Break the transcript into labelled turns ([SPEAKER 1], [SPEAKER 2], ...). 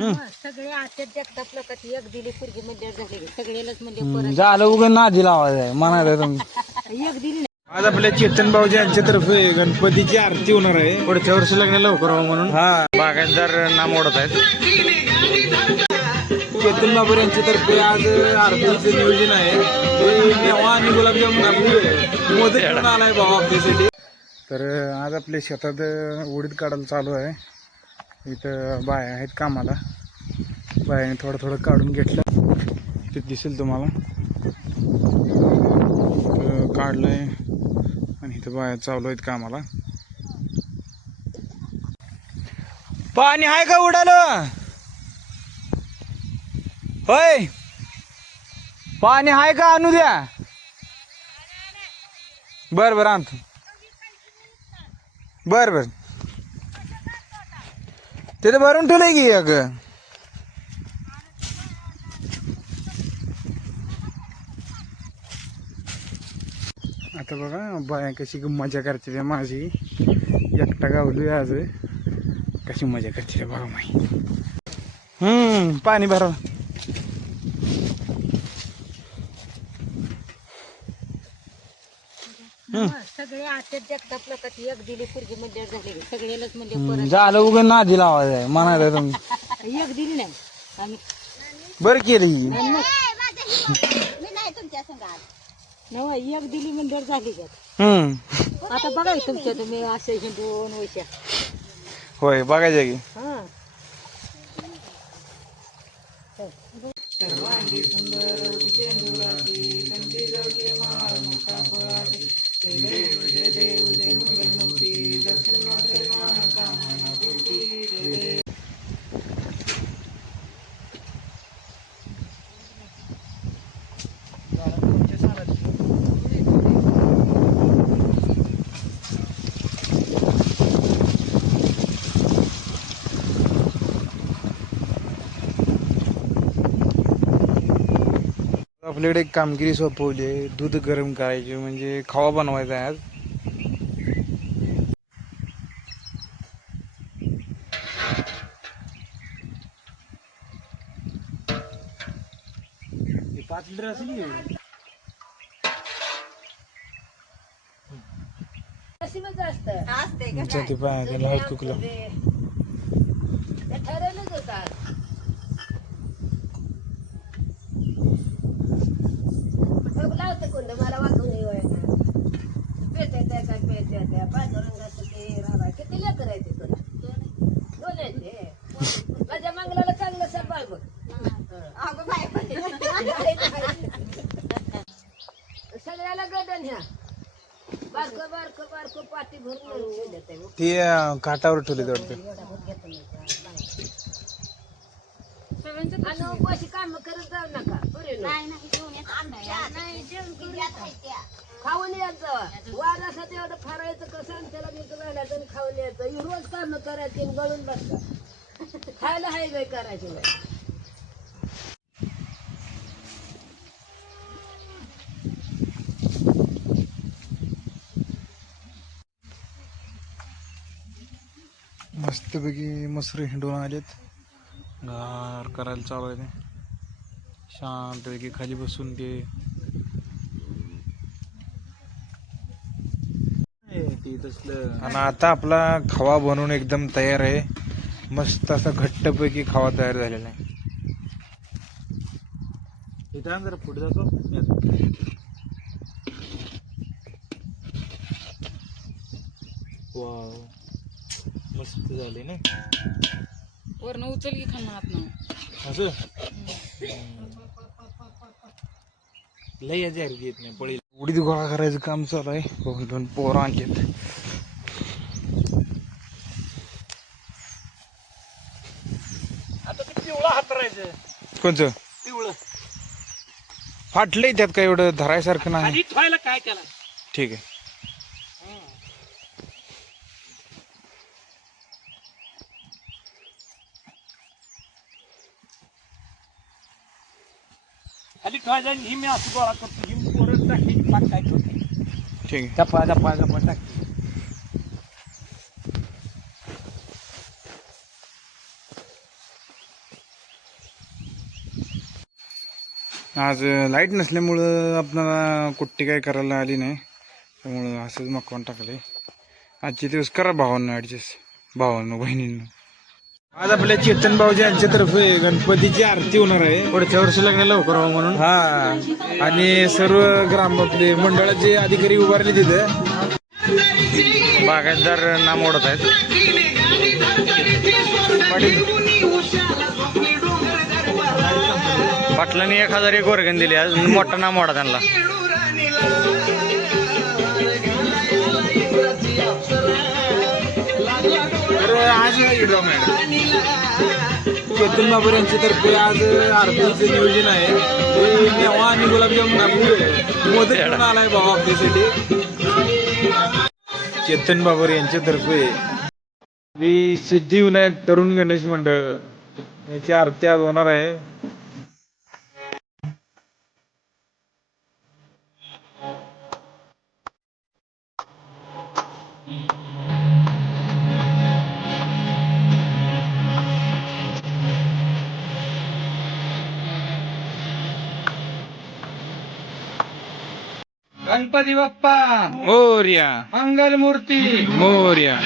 [SPEAKER 1] सगळे एक दिली पुरगी झाली. म्हणजे
[SPEAKER 2] हम्म, झालं उगा नादी लावायचं आहे म्हणायचं तुम्ही.
[SPEAKER 1] एक दिली.
[SPEAKER 2] आज आपल्या चेतन भाऊजी यांच्यातर्फे गणपतीची आरती होणार आहे. पुढच्या वर्षी लग्न लवकर म्हणून. हा. बागायतदार नाम ओढत आहेत. चेतन बाबर यांच्यातर्फे आज आरतीचं नियोजन आहे. हे मेवा आणि गुलाबजामुन आपली मोदक आलाय भाऊ आपल्यासाठी. तर आज आपल्या शेतात उडीद काढायला चालू आहे. इथं बाया आहेत कामाला. बायाने थोडं थोडं काढून घेतलं. ते दिसेल तुम्हाला. काढलंय आणि इथं बाया चालू आहेत कामाला. पाणी आहे का उडालं? होय. पाणी आहे का आणू द्या? बर बर आणतो. बर बर. तिथे भरून ठेवलंय की अग. आता बघा बाया कशी मजा करते त्या माझी एकटा गावलोय आज. कशी मजा करते रे बघा माही हम्म पाणी भरावं
[SPEAKER 1] सगळे आत्यात जगताप लोकात एक दिली पुरगी मध्ये झाली. सगळ्यालाच म्हणजे
[SPEAKER 2] झालं उगा नादी लावायचं आहे म्हणायचं तुम्ही.
[SPEAKER 1] एक दिली नाही. आम्ही
[SPEAKER 2] बरं केली.
[SPEAKER 1] नव एक दिली म्हणजे झाली
[SPEAKER 2] हम्म
[SPEAKER 1] आता बघा की तुमच्या तुम्ही असे दोन वैशा
[SPEAKER 2] होय बघायचं की.
[SPEAKER 1] हा.
[SPEAKER 2] आपल्याकडे एक कामगिरी सोपवली आहे दूध गरम करायचे म्हणजे खवा बनवायचा आहे आज. हे पाच लिटर असेल की?
[SPEAKER 1] असतं.
[SPEAKER 2] ते पाय कुकलं
[SPEAKER 1] ते ठरवलंच होतं लावतं कोणतं मला वाचून त्या काय त्या पांडुरंगाचं ते किती लेकर आहे ते तुला दोन आहे ते. माझ्या मंगलाला चांगलं सांभाळ बघ. सगळ्याला गदन ह्या. बारक बारक बारक पाठी भरून.
[SPEAKER 2] ते. काटावर ठेवले वाटतं.
[SPEAKER 1] आणि उपाशी काम करत जाऊ नका. बरे खाऊन यायचं. वारासाठी एवढं फरायचं कसं आणि त्याला नीट राहिल्याचं आणि खाऊन यायचं. ही रोज काम करायची आणि गळून खायला हाय गाय करायची नाही
[SPEAKER 2] मस्तपैकी मसरे हिंडून आलेत. गार करायला चालू आहे ते. शांतपैकी खाली बसून ते. आणि आता आपला खवा बनवून एकदम तयार आहे. मस्त असा घट्टपैकी खवा तयार झालेला आहे. इथं जरा पुढे जातो. वाव. मस्त झाले ना
[SPEAKER 3] वरनं उचल की खाणं हात ना
[SPEAKER 2] असं? लय हरकी येत नाही पळी. उडीद गोळा करायचं काम चालू आहे. दोन दोन पोरं आणलेत.
[SPEAKER 4] आता ते पिवळा हातरायचं.
[SPEAKER 2] कोणचं?
[SPEAKER 4] पिवळं.
[SPEAKER 2] फाटलंय त्यात काय एवढं धरायसारखं नाही.
[SPEAKER 4] खाली ठेवायला काय त्याला?
[SPEAKER 2] ठीक आहे. ठीक आहे
[SPEAKER 4] दपा दपा दपा टाकली
[SPEAKER 2] आज लाइट नसल्यामुळं आपल्याला कुट्टी काय करायला आली नाही. त्यामुळं असंच मकवान टाकले आजचे दिवस करा भावांना ॲडजस्ट भावांना बहिणींना. आज आपल्या चेतन भाऊजी यांच्यातर्फे गणपतीची आरती होणार आहे. पुढच्या वर्षी लग्न लवकर व्हावं म्हणून. हा. आणि सर्व ग्राम आपले मंडळाचे अधिकारी उभारले तिथे. बागायतदार नाम ओढत आहेत. पाटील
[SPEAKER 5] पाटलांनी एक हजार एक वर्गण दिली आज मोठा नाम वाढा त्यांना.
[SPEAKER 2] आज इडॉम आहे चेतन बाबर यांच्यातर्फे आज आरतीचं नियोजन आहे. ते मेवा आणि गुलाबजामुन आपले मोदक घेऊन आलाय भाऊ आपल्यासाठी. चेतन बाबर यांच्यातर्फे श्री सिद्धिविनायक तरुण गणेश मंडळ. याची आरती आज होणार आहे. गणपती बाप्पा. मोर्या. मंगल मूर्ती मोर्या